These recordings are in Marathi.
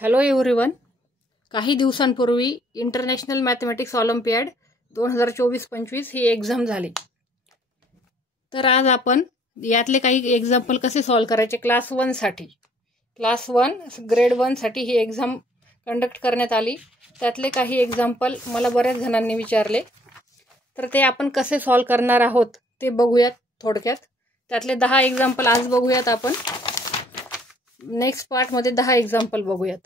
Hello everyone. काही दिवसांपूर्वी इंटरनॅशनल मॅथमॅटिक्स ऑलिम्पियाड 2024-25 ही एक्झाम झाली. तर आज आपण यातले काही एक्झाम्पल कसे सॉल्व करायचे क्लास 1 साठी. क्लास 1 ग्रेड 1 साठी ही एक्झाम कंडक्ट करण्यात आली. त्यातले काही एक्झाम्पल मला बऱ्याच जणांनी विचारले, तर ते आपण कसे सॉल्व करणार आहोत ते बघूयात थोडक्यात. त्यातले 10 एक्झाम्पल आज बघूयात आपण. नेक्स्ट पार्टमध्ये 10 एक्झाम्पल बघूयात.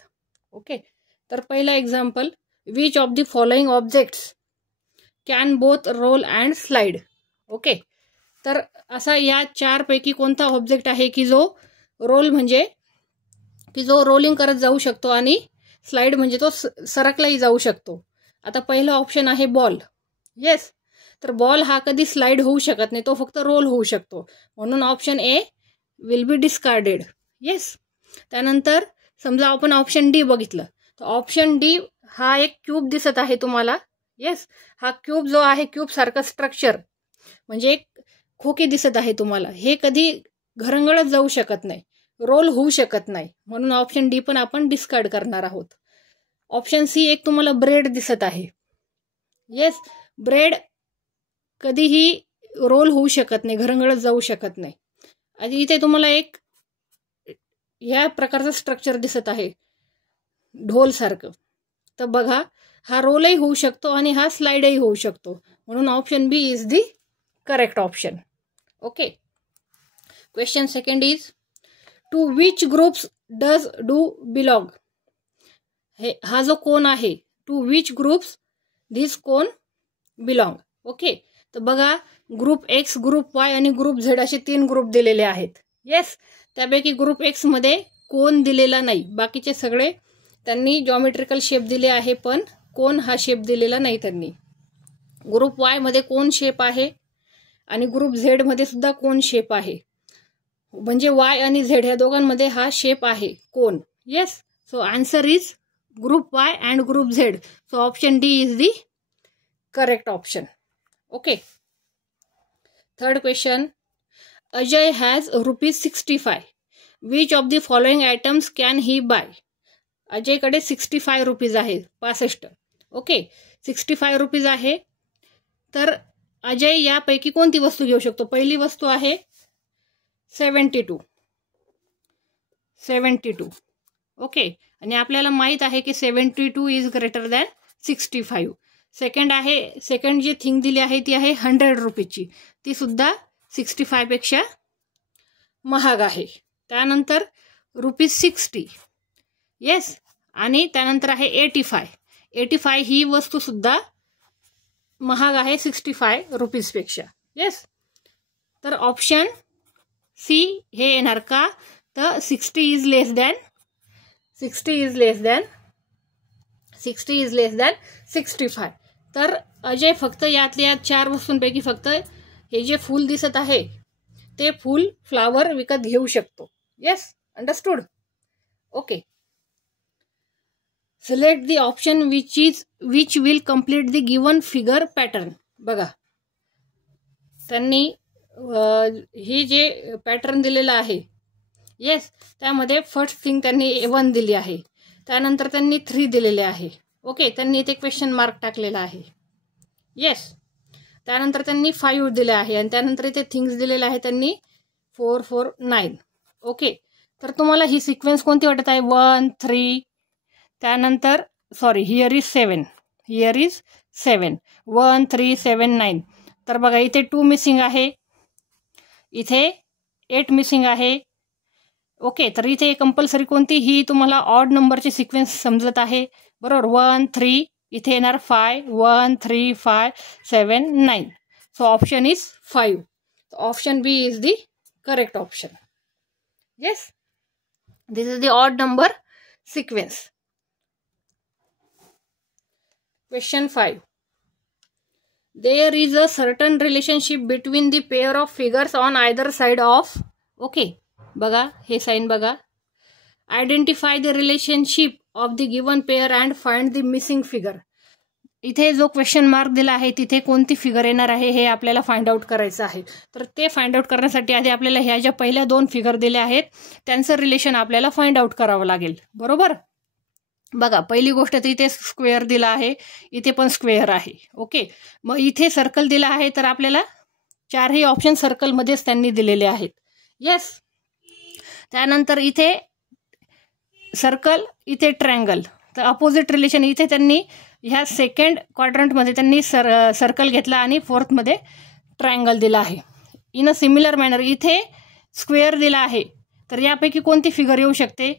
ओके, तर पहिला example, which of the following objects can both roll and slide. Okay, तर असा या 4 पैकी कोणता ऑब्जेक्ट आहे की जो रोल म्हणजे की जो रोलिंग करत जाऊ शकतो आणि स्लाइड म्हणजे तो सरकलाही जाऊ शकतो. आता पहिला ऑप्शन आहे बॉल. येस, तर बॉल हा कधी स्लाइड होऊ शकत नाही, तो फक्त रोल होऊ शकतो, म्हणून option A will be discarded. Yes, त्यानंतर समजा आपण ऑप्शन डी बघितलं, तर ऑप्शन डी हा एक क्यूब दिसत आहे तुम्हाला. येस, हा क्यूब जो आहे क्यूब सारखं स्ट्रक्चर म्हणजे एक खोकी दिसत आहे तुम्हाला, हे कधी घरंगळत जाऊ शकत नाही, रोल होऊ शकत नाही, म्हणून ऑप्शन डी पण आपण डिस्कार्ड करणार आहोत. ऑप्शन सी एक तुम्हाला ब्रेड दिसत आहे. येस, ब्रेड कधीही रोल होऊ शकत नाही, घरंगळत जाऊ शकत नाही. आणि इथे तुम्हाला एक या प्रकारचं स्ट्रक्चर दिसत आहे ढोल सारखं, तर बघा हा रोलही होऊ शकतो आणि हा स्लाइडही होऊ शकतो, म्हणून option B is the correct option. Okay, question second is, to which groups does do belong. हा जो कोन आहे, to which groups this cone belong. Okay, तर बघा ग्रुप एक्स, ग्रुप वाय आणि ग्रुप झेड असे 3 ग्रुप दिलेले आहेत. येस, त्यापैकी ग्रुप एक्स मध्ये कोन दिलेला नाही, बाकीचे सगळे त्यांनी जॉमेट्रिकल शेप दिले आहे, पण कोन हा शेप दिलेला नाही त्यांनी. ग्रुप वाय मध्ये कोन शेप आहे आणि ग्रुप झेड मध्ये सुद्धा कोन शेप आहे, म्हणजे वाय आणि झेड ह्या दोघांमध्ये हा शेप आहे कोन. Yes, so answer is group Y and group Z. So option D is the correct option. Okay, third question, Ajay has ₹65. Which of the following items can he buy. अजयकडे ₹65 आहे, 65. ओके, ₹65 आहे, तर अजय यापैकी कोणती वस्तू घेऊ शकतो. पहिली वस्तू आहे 72. ओके, आणि आपल्याला माहित आहे की 72 इज ग्रेटर दॅन 65. सेकंड आहे, सेकंड जी थिंग दिली आहे ती आहे ₹100ची, ती सुद्धा 65 पेक्षा महाग आहे. त्यानंतर ₹60. येस, आणि त्यानंतर आहे 85 ही वस्तू सुद्धा महाग आहे 65 पेक्षा. येस, तर ऑप्शन सी हे येणार का, तर 60 इज लेस दॅन 65. तर अजय फक्त यातल्या 4 वस्तूंपैकी फक्त हे जे फूल दिसत आहे ते फूल फ्लावर विकत घेऊ शकतो. Yes, understood. Okay, select the option which will complete the given figure pattern. बघा त्यांनी ही जे पॅटर्न दिलेलं आहे, येस, त्यामध्ये फर्स्ट थिंग त्यांनी 1 दिली आहे, त्यानंतर त्यांनी 3 दिलेले आहे. ओके, त्यांनी इथे क्वेश्चन मार्क टाकलेला आहे. येस, त्यानंतर त्यांनी 5 दिले आहे आणि त्यानंतर इथे थिंग्स दिलेले आहे त्यांनी 4, 4, 9. ओके, तर तुम्हाला ही सिक्वेन्स कोणती वाटत आहे. 1, 3, त्यानंतर सॉरी हिअर इज 7, 1, 3, 7, 9. तर बघा इथे 2 मिसिंग आहे, इथे 8 मिसिंग आहे. ओके, तर इथे कंपल्सरी कोणती ही तुम्हाला ऑड नंबरची सिक्वेन्स समजत आहे, बरोबर. 1, 3, इथे येणार 5, 1, 3, 5, 7, 9. So option is 5. Option B is the correct option. Yes, this is the odd number sequence. Question 5. There is a certain relationship between the pair of figures on either side of. Okay, बघा हे साइन बघा. Identify the relationship of the given pair and find the missing figure. इथे जो क्वेश्चन मार्क दिला आहे तिथे कोणती फिगर येणार आहे हे आपल्याला फाइंड आउट करायचं आहे. तर ते फाइंड आउट करण्यासाठी आधी आपल्याला ह्या ज्या पहिल्या 2 फिगर दिल्या आहेत त्यांचं रिलेशन आपल्याला फाइंड आउट करावं लागेल, बरोबर. बघा पहिली गोष्ट तर इथे स्क्वेअर दिला आहे, इथे पण स्क्वेअर आहे. ओके, मग इथे सर्कल दिला आहे, तर आपल्याला चारही ऑप्शन सर्कलमध्येच त्यांनी दिलेले आहेत. येस. त्यानंतर इथे सर्कल, इथे ट्रायंगल, तर अपोजिट रिलेशन. इथे त्यांनी ह्या सेकंड क्वाड्रंटमध्ये त्यांनी सर्कल घेतला आणि फोर्थमध्ये ट्रायंगल दिला आहे. इन अ सिमिलर मॅनर इथे स्क्वेअर दिला आहे, तर यापैकी कोणती फिगर येऊ शकते?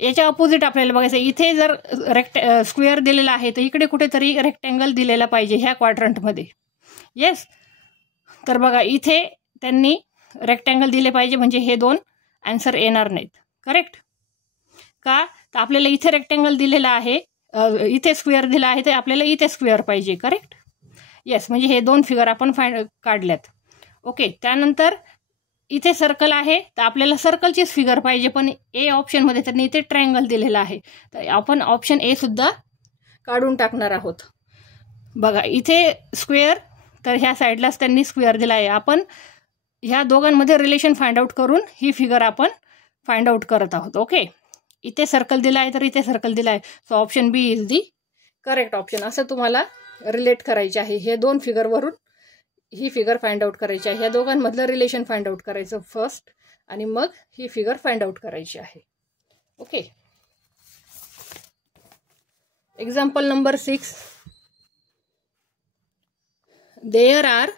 याच्या अपोजिट आपल्याला बघायचं. इथे जर स्क्वेअर दिलेला आहे, तर इकडे कुठेतरी रेक्टँगल दिलेला पाहिजे ह्या क्वाड्रंटमध्ये. येस. तर बघा इथे त्यांनी रेक्टँगल दिले पाहिजे, म्हणजे हे दोन आन्सर येणार नाहीत. करेक्ट का? तर आपल्याला इथे रेक्टँगल दिलेला आहे, इथे स्क्वेअर दिला आहे, तर आपल्याला इथे स्क्वेअर पाहिजे. करेक्ट. येस, म्हणजे हे दोन फिगर आपण काढल्यात. ओके, त्यानंतर इथे सर्कल आहे, तर आपल्याला सर्कलचीच फिगर पाहिजे, पण ए ऑप्शनमध्ये त्यांनी इथे ट्रायंगल दिलेला आहे, तर आपण ऑप्शन ए सुद्धा काढून टाकणार आहोत. बघा इथे स्क्वेअर, तर ह्या साईडलाच त्यांनी स्क्वेअर दिला आहे. आपण ह्या दोघांमध्ये रिलेशन फाइंड आउट करून ही फिगर आपण फाइंड आउट करत आहोत. ओके, इथे सर्कल दिला आहे, तर इथे सर्कल दिला आहे, so option B is the correct option. असं तुम्हाला रिलेट करायचे आहे. हे दोन फिगरवरून ही फिगर फाइंड आउट करायची आहे. ह्या दोघांमधलं रिलेशन फाइंड आउट करायचं फर्स्ट, आणि मग ही फिगर फाइंड आउट करायची आहे. Okay, example number 6. There are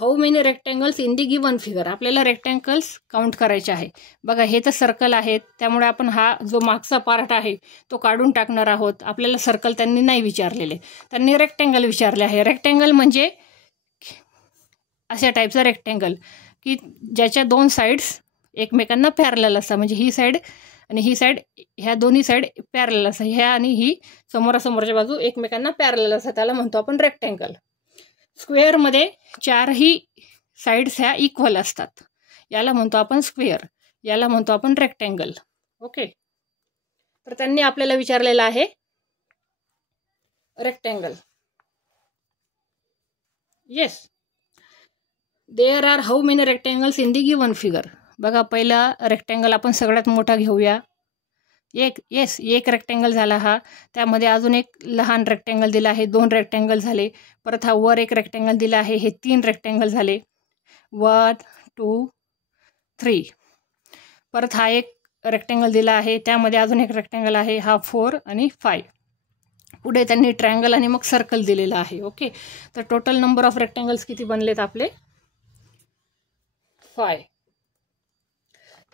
how many rectangles in the given figure. आपल्याला रेक्टँगल्स काउंट करायचे आहे. बघा हे तर सर्कल आहेत, त्यामुळे आपण हा जो मागचा पार्ट आहे तो काढून टाकणार आहोत. आपल्याला सर्कल त्यांनी नाही विचारलेले, त्यांनी रेक्टँगल विचारले आहे. रेक्टँगल म्हणजे अशा टाईपचा रेक्टँगल की ज्याच्या दोन साईड्स एकमेकांना पॅरलल असतात, म्हणजे ही साईड आणि ही साईड, ह्या दोन्ही साईड पॅरलल असतात, ह्या आणि ही समोरासमोरच्या बाजू एकमेकांना पॅरलल असतात, त्याला म्हणतो आपण रेक्टँगल. स्क्वेअरमध्ये चारही साईड्स ह्या इक्वल असतात, याला म्हणतो आपण स्क्वेअर, याला म्हणतो आपण रेक्टँगल. ओके, तर त्यांनी आपल्याला विचारलेलं आहे rectangle. Yes. There are how many rectangles in the given figure. बघा पहिला रेक्टँगल आपण सगळ्यात मोठा घेऊया. एक रेक्टँगल झाला हा, त्यामध्ये अजून एक लहान रेक्टँगल दिला आहे, 2 रेक्टँगल झाले. परत हा वर एक रेक्टँगल दिला आहे, हे 3 रेक्टँगल झाले. 1 2 3. परत हा एक रेक्टँगल दिला आहे, त्यामध्ये अजून एक रेक्टँगल आहे, हा 4 आणि 5. पुढे त्यांनी ट्रायंगल आणि मग सर्कल दिलेला आहे. ओके, तर टोटल नंबर ऑफ रेक्टँगल्स किती बनलेत आपले? 5.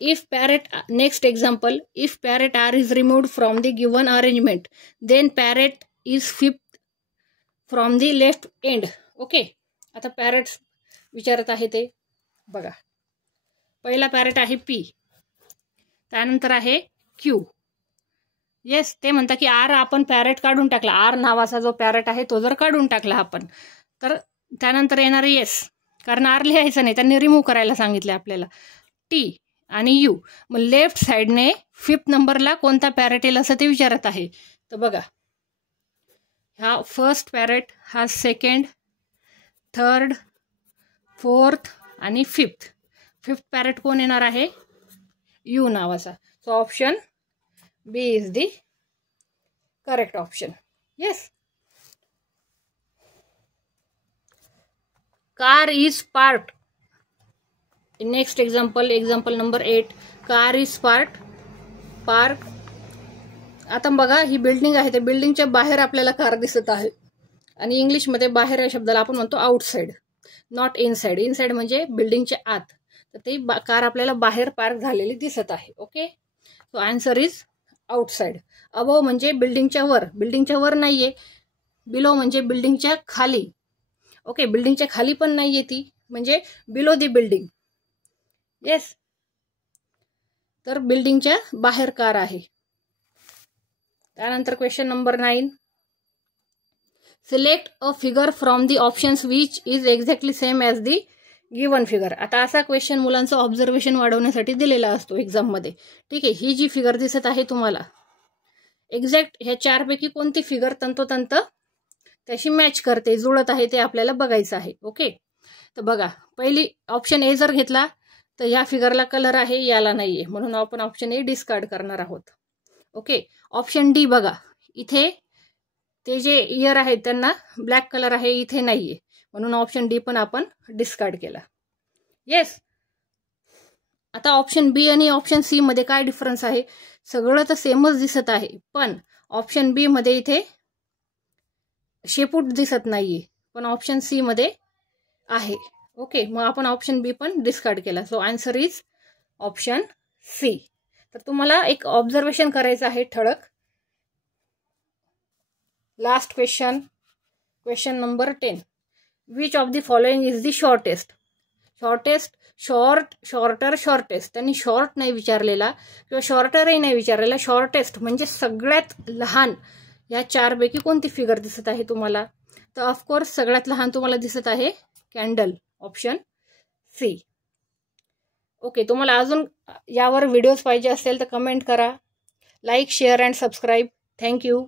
If parrot, next example, if parrot R is removed from the given arrangement, then parrot is fifth from the left end. Okay, आता पॅरेट्स विचारत आहे ते बघा. पहिला पॅरेट आहे P, त्यानंतर आहे Q. येस, ते म्हणता की R आपण पॅरेट काढून टाकला, R नावाचा जो पॅरेट आहे तो जर काढून टाकला आपण, तर त्यानंतर येणार येस, कारण R लिहायचं नाही, त्यांनी रिमूव्ह करायला सांगितले आपल्याला. T आणि U. मग लेफ्ट साईडने 5th नंबरला कोणता पॅरेट येईल असं ते विचारत आहे. तर बघा हा फर्स्ट पॅरेट, हा सेकंड, थर्ड, फोर्थ आणि फिफ्थ पॅरेट कोण येणार आहे? U नावाचा. So option B is the correct option. Yes. Car is parked. Next example number 8. Car is park. आता बघा ही बिल्डिंग आहे, तर बिल्डिंगच्या बाहेर आपल्याला कार दिसत आहे, आणि इंग्लिशमध्ये बाहेर या शब्दाला आपण म्हणतो आउटसाईड, नॉट इनसाईड. इनसाईड म्हणजे बिल्डिंगच्या आत, तर ती कार आपल्याला बाहेर पार्क झालेली दिसत आहे. Okay, so answer is outside. Above म्हणजे बिल्डिंगच्या वर नाहीये, बिलो म्हणजे बिल्डिंगच्या खाली. ओके, बिल्डिंगच्या खाली पण नाहीये ती, म्हणजे बिलो दी बिल्डिंग. येस, तर बिल्डिंगच्या बाहेर कार आहे. त्यानंतर question number 9. Select a figure from the options which is exactly same as the given figure. आता असा क्वेश्चन मुलांचं ऑब्झर्वेशन वाढवण्यासाठी दिलेला असतो एक्झाममध्ये. ठीक आहे, ही जी फिगर दिसत आहे तुम्हाला, एक्झॅक्ट ह्या 4 पैकी कोणती फिगर तंतोतंत त्याशी मॅच करते, जुळत आहे, ते आपल्याला बघायचं आहे. ओके, तर बघा पहिली ऑप्शन ए जर घेतला तर ह्या फिगरला कलर आहे, याला नाहीये, म्हणून आपण ऑप्शन ए डिस्कार्ड करणार आहोत. ओके, ऑप्शन डी बघा, इथे ते जे इयर आहेत त्यांना ब्लॅक कलर आहे, इथे नाही आहे, म्हणून ऑप्शन डी पण आपण डिस्कार्ड केला. येस. आता ऑप्शन बी आणि ऑप्शन सी मध्ये काय डिफरन्स आहे? सगळं तर सेमच दिसत आहे, पण ऑप्शन बी मध्ये इथे शेपूट दिसत नाहीये, पण ऑप्शन सी मध्ये आहे. ओके, मग आपण ऑप्शन बी पण डिस्कार्ड केला. So answer is option C. तर तुम्हाला एक ऑब्झर्वेशन करायचं आहे ठळक. Last question, question number 10. Which of the following is the shortest? Shortest त्यांनी शॉर्ट नाही विचारलेला किंवा शॉर्टरही नाही विचारलेला, शॉर्टेस्ट म्हणजे सगळ्यात लहान. या चारपैकी कोणती फिगर दिसत आहे तुम्हाला? तर ऑफकोर्स सगळ्यात लहान तुम्हाला दिसत आहे कॅन्डल, ऑप्शन सी. ओके, तुम्हाला अजून यावर व्हिडिओज पाहिजे असेल तर कमेंट करा. Like, share and subscribe. Thank you.